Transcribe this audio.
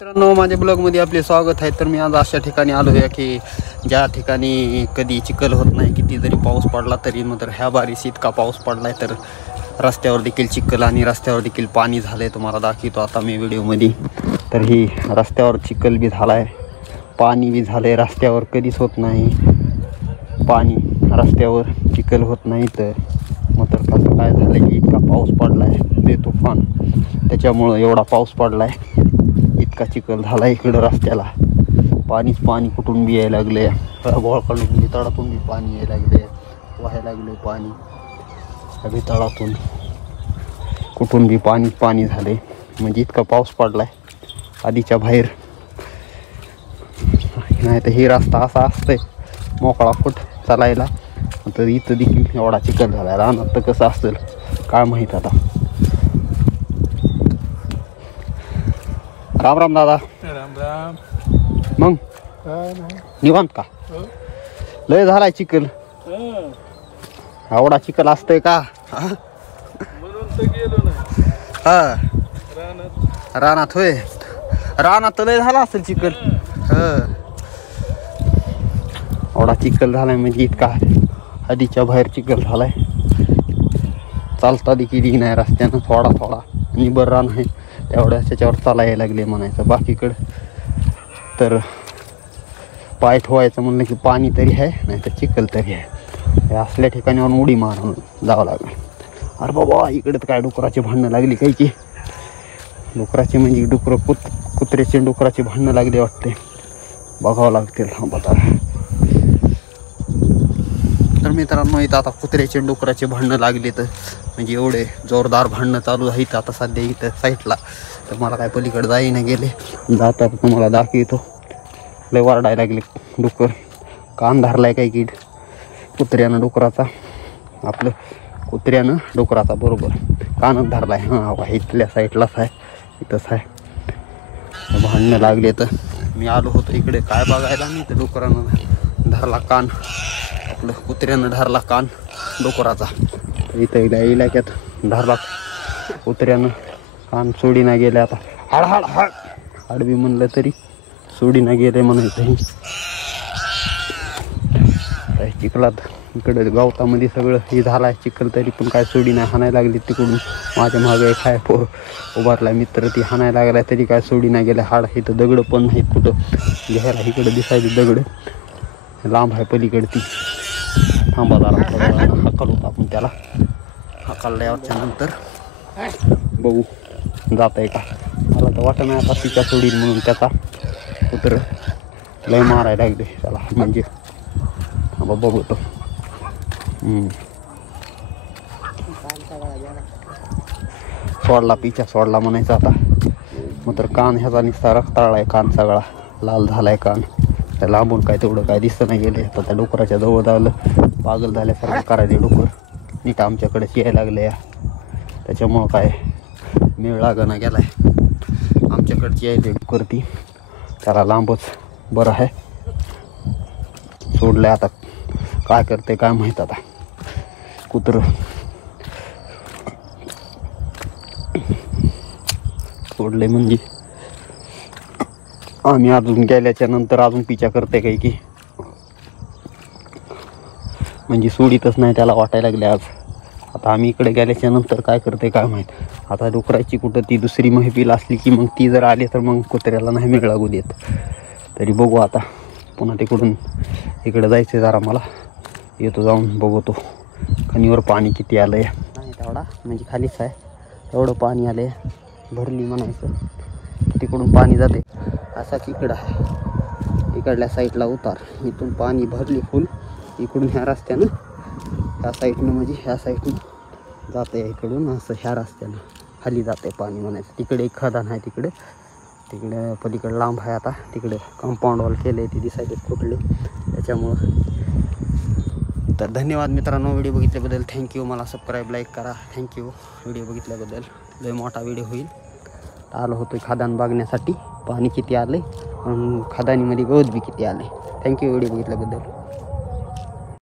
मित्रांनो, माझ्या ब्लॉगमध्ये आपले स्वागत आहे. तर मी आज अशा ठिकाणी आलो आहे की ज्या ठिकाणी कधी चिखल होत नाही. किती जरी पाऊस पडला तरी मात्र ह्या बारीस इतका पाऊस पडला आहे तर रस्त्यावर देखील चिखल आणि रस्त्यावर देखील पाणी झालं आहे. तुम्हाला दाखवतो आता मी व्हिडिओमध्ये. तर ही रस्त्यावर चिखल बी झाला आहे, पाणी बी झालं आहे. रस्त्यावर कधीच होत नाही पाणी, रस्त्यावर चिखल होत नाही. तर मात्र कसं काय झालं की इतका पाऊस पडला आहे ते तुफान, त्याच्यामुळं एवढा पाऊस पडला आहे, इतका चिखल झाला इकडं रस्त्याला. पाणीच पाणी कुठून बी यायला लागले, बोळकडून बी तळातून बी पाणी यायला लागले, व्हायला लागले पाणी अभि तळातून, कुठून बी पाणीच पाणी झाले. म्हणजे इतका पाऊस पडलाय आधीच्या बाहेर. नाही तर ही रस्ता असा असतंय मोकळा फुट चालायला, तर इथं देखील एवढा चिखल झाला. रानात तर कसं असेल काय माहीत आता. राम राम दादा. राम राम. मग निवांत का? लय झालाय चिखल. एवढा चिखल असतंय का? म्हणून तर गेलो ना हा रानात. रानात होय. रानात लय झाला असेल चिखल. एवढा चिखल झालाय म्हणजे इतका आधीच्या बाहेर चिखल झालाय. चालता देखील नाही रस्त्यानं, थोडा थोडा आणि बरं रान आहे तेवढ्या त्याच्यावर चालायला लागले म्हणायचं. बाकीकडं तर पाय ठेवायचं म्हणलं की पाणी तरी आहे, नाही तर चिखल तरी आहे. हे असल्या ठिकाणावर उडी मारून जावं लागेल. अरे बाबा, इकडे तर काय डुकराची भांडणं लागली काही की. डुकराची म्हणजे कुत्र्याची डुकराची भांडणं लागली वाटते, बघावं लागतील. तर मित्रांनो, इथं आता कुत्र्याचे डुकराचे भांडणं लागले तर म्हणजे एवढे जोरदार भांडणं चालू आहेत आता सध्या इथं साईडला. तर मला काय पलीकडे जाईना गेले, जाता तुम्हाला दाखवतो. लय वारडायला लागले डुकर. कान धरलाय काय की कुत्र्यानं डुकराचा, आपलं कुत्र्यानं डुकराचा बरोबर कानच धरलाय. हां, इथल्या साईडलाच आहे, इथंच आहे. भांडणं लागले तर मी आलो होतो इकडे काय बघायला. मी तर डुकरानं धरला कान, आपलं कुत्र्यानं धरला कान डुकराचा. इथं इलाक्यात धरला कुत्र्यानं कान, सोडीना गेले. आता हाड हाड हाड हाडबी म्हणलं तरी सोडीना गेले म्हणायचं. चिखलात इकडे गावतामध्ये सगळं हे झालं आहे चिखल, तरी पण काय सोडीना. हाणायला लागली तिकडून माझ्या मागे काय उभारला मित्र, ती हाणायला लागलाय तरी काय सोडीना गेले. हाड इथं दगड पण नाहीत कुठं घ्यायला. इकडं दिसायची दगड लांब आहे पलीकडती. थांबा जरा हकल होता आपण त्याला. हकलल्यावरच्या नंतर बघू जात आहे का. मला तर वाटत नाही आता तिच्या सोडीन म्हणून. त्याचा कुत्र लय मारायला लागले त्याला, म्हणजे थांबा बघतो. सोडला पिछा सोडला म्हणायचा आता. मात्र कान ह्याचा निस्ता रक्ताळला आहे, कान सगळा लाल झालाय कान. त्या लांबून काय तेवढं काय दिसतं नाही गेले. आता त्या डुकराच्या जवळ जावलं पागल झाल्यासारखं करायचे डुकर. नीट आमच्याकडेच यायला लागले, त्याच्यामुळं काय मेळ लागणं गेलाय. आमच्याकडची यायले डुकर ती, त्याला लांबच बरं आहे. सोडलंय आता, काय करते काय माहीत आता कुत्रं. सोडले म्हणजे आम्ही अजून गेल्याच्या नंतर अजून पिछा करते काही की, म्हणजे सोडीतच नाही त्याला वाटायला लागले आज. आता आम्ही इकडे गेल्याच्या नंतर काय करते काय माहीत. आता डुकराची कुठं ती दुसरी महफिल असली की मग ती जर आली तर मग कुत्र्याला नाही मेळ लागू देत. तरी बघू आता, पुन्हा तिकडून इकडे जायचं जरा मला. येतो जाऊन बघतो खणीवर पाणी किती आलं आहे. नाही तेवढा म्हणजे खालीच आहे, एवढं पाणी आलं आहे भरली म्हणायचं. तिकडून पाणी जाते असा इकडं आहे, इकडल्या साईडला उतार. इथून पाणी भरली फुल, इकडून ह्या रस्त्यानं ह्या साईडनं म्हणजे ह्या साईडनं जाते, इकडून असं ह्या रस्त्यानं खाली जाते पाणी म्हणायचं. तिकडे एक खदान आहे, तिकडे पलीकडे लांब आहे. आता तिकडे कंपाऊंड वॉल केले, ते दिसायचे फुटले त्याच्यामुळं. तर धन्यवाद मित्रांनो व्हिडिओ बघितल्याबद्दल. थँक्यू. मला सबस्क्राईब लाईक करा. थँक्यू व्हिडिओ बघितल्याबद्दल. लय मोठा व्हिडिओ होईल. आलो होतो खदान बघण्यासाठी, पाणी किती आलं आहे, खदानीमध्ये गवत बी किती आलं आहे. Thank you video बघितल्याबद्दल.